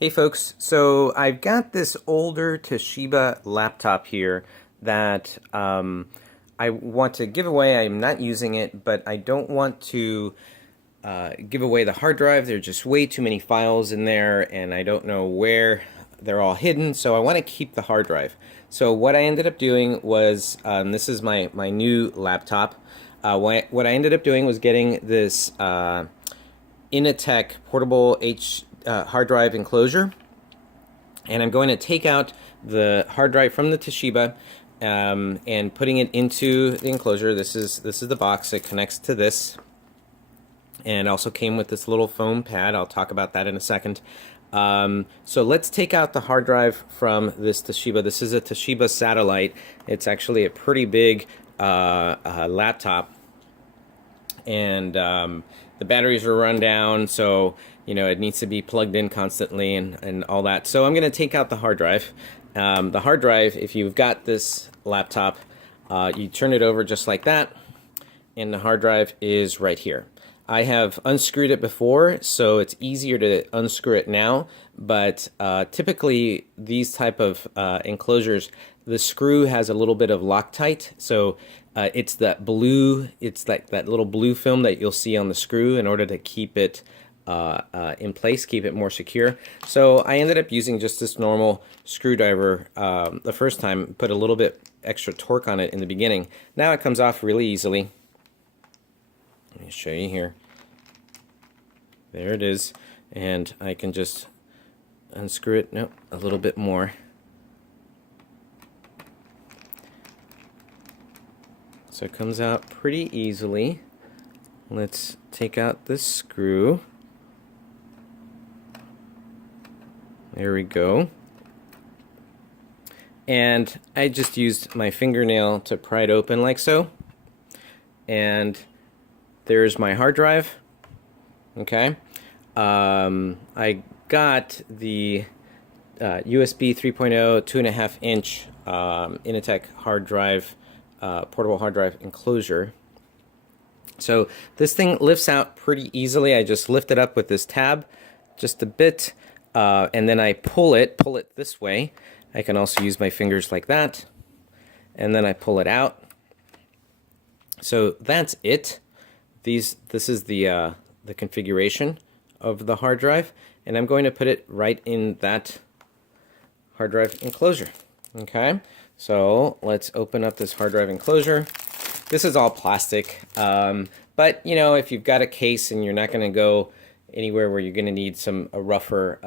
Hey folks, so I've got this older Toshiba laptop here that I want to give away. I'm not using it, but I don't want to give away the hard drive. There's just way too many files in there, and I don't know where they're all hidden, so I want to keep the hard drive. So what I ended up doing was, this is my new laptop. What I ended up doing was getting this Inatek Portable hard drive enclosure, and I'm going to take out the hard drive from the Toshiba and putting it into the enclosure. This is the box. It connects to this, and also came with this little foam pad. I'll talk about that in a second. So let's take out the hard drive from this Toshiba. This is a Toshiba satellite. It's actually a pretty big laptop, and the batteries are run down, so it needs to be plugged in constantly and all that. So I'm going to take out the hard drive. The hard drive, if you've got this laptop, you turn it over just like that, and the hard drive is right here. I have unscrewed it before, so it's easier to unscrew it now, but typically these type of enclosures, the screw has a little bit of Loctite, so it's like that little blue film that you'll see on the screw in order to keep it in place, keep it more secure. So I ended up using just this normal screwdriver the first time, put a little bit extra torque on it in the beginning. Now it comes off really easily. Let me show you here. There it is, and I can just unscrew it. Nope, a little bit more. So it comes out pretty easily. Let's take out this screw. There we go. And I just used my fingernail to pry it open like so. And there's my hard drive. Okay. I got the USB 3.0 2.5 inch Inatek hard drive, portable hard drive enclosure. So this thing lifts out pretty easily. I just lift it up with this tab just a bit, and then I pull it this way. I can also use my fingers like that, and then I pull it out. So that's it. This is the configuration of the hard drive, and I'm going to put it right in that hard drive enclosure. Okay, so let's open up this hard drive enclosure. This is all plastic, but if you've got a case and you're not going to go anywhere where you're going to need a rougher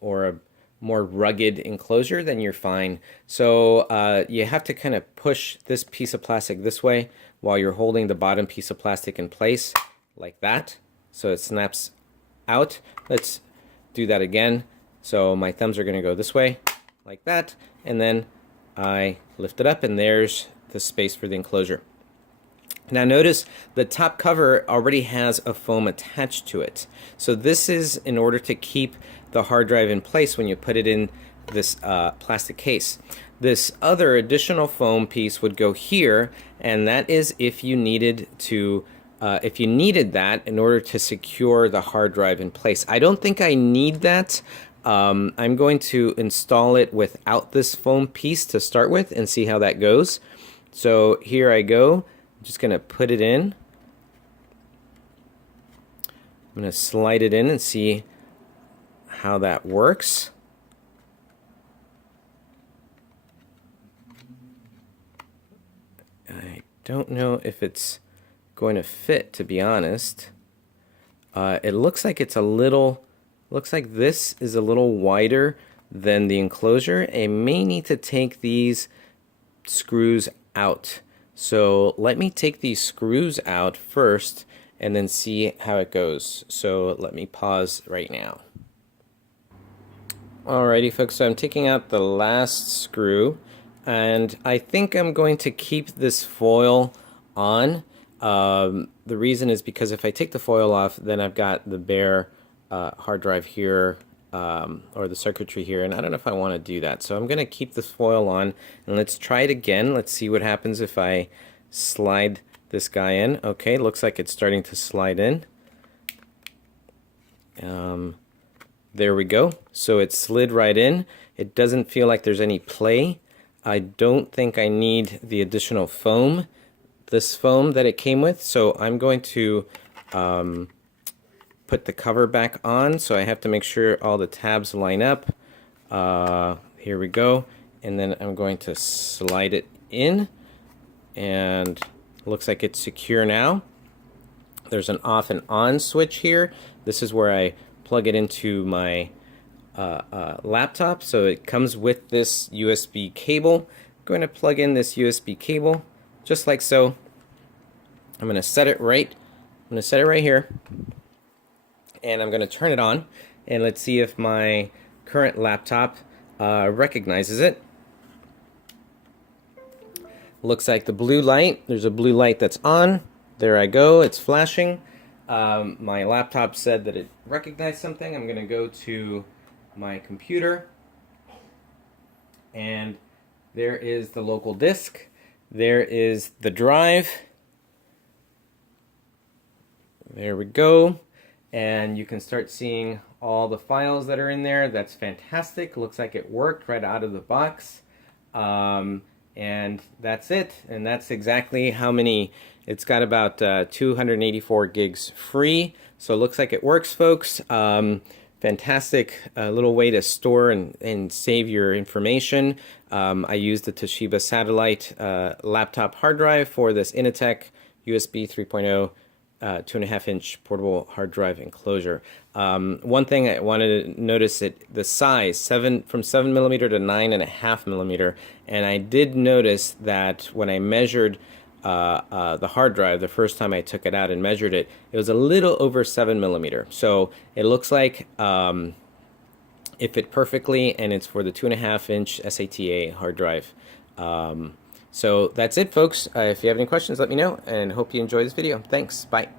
or a more rugged enclosure, then you're fine. So you have to kind of push this piece of plastic this way while you're holding the bottom piece of plastic in place like that, so it snaps out. Let's do that again. So my thumbs are going to go this way like that, and then I lift it up, and there's the space for the enclosure. Now notice the top cover already has a foam attached to it. So this is in order to keep the hard drive in place when you put it in this plastic case. This other additional foam piece would go here, and that is if you needed that in order to secure the hard drive in place. I don't think I need that. I'm going to install it without this foam piece to start with and see how that goes. So here I go. I'm just going to put it in. I'm going to slide it in and see how that works. I don't know if it's going to fit, to be honest. It looks like it's looks like this is a little wider than the enclosure. I may need to take these screws out. So let me take these screws out first and then see how it goes. So let me pause right now. Alrighty folks, so I'm taking out the last screw, and I think I'm going to keep this foil on. The reason is because if I take the foil off, then I've got the bare hard drive here, or the circuitry here, and I don't know if I want to do that. So I'm going to keep this foil on, and let's try it again. Let's see what happens if I slide this guy in. Okay, looks like it's starting to slide in. There we go. So it slid right in. It doesn't feel like there's any play. I don't think I need the additional foam, this foam that it came with. So I'm going to put the cover back on. So I have to make sure all the tabs line up. Here we go. And then I'm going to slide it in. And it looks like it's secure now. There's an off and on switch here. This is where I plug it into my laptop. So it comes with this USB cable. I'm going to plug in this USB cable just like so. I'm going to set it right. I'm going to set it right here, and I'm going to turn it on, and let's see if my current laptop recognizes it. Looks like the blue light. There's a blue light that's on. There I go. It's flashing. My laptop said that it recognized something. I'm going to go to my computer, and there is the local disk. There is the drive. There we go. And you can start seeing all the files that are in there. That's fantastic. Looks like it worked right out of the box. And that's it. And that's exactly how many. It's got about 284 gigs free. So it looks like it works, folks. Fantastic little way to store and save your information. I used the Toshiba satellite laptop hard drive for this Inatek USB 3.0 2.5-inch portable hard drive enclosure. One thing I wanted to notice, the size, from 7mm to 9.5mm, and I did notice that when I measured the hard drive the first time I took it out and measured it, it was a little over 7mm. So it looks like it fit perfectly, and it's for the 2.5-inch SATA hard drive. So that's it, folks. If you have any questions, let me know, and hope you enjoy this video. Thanks. Bye.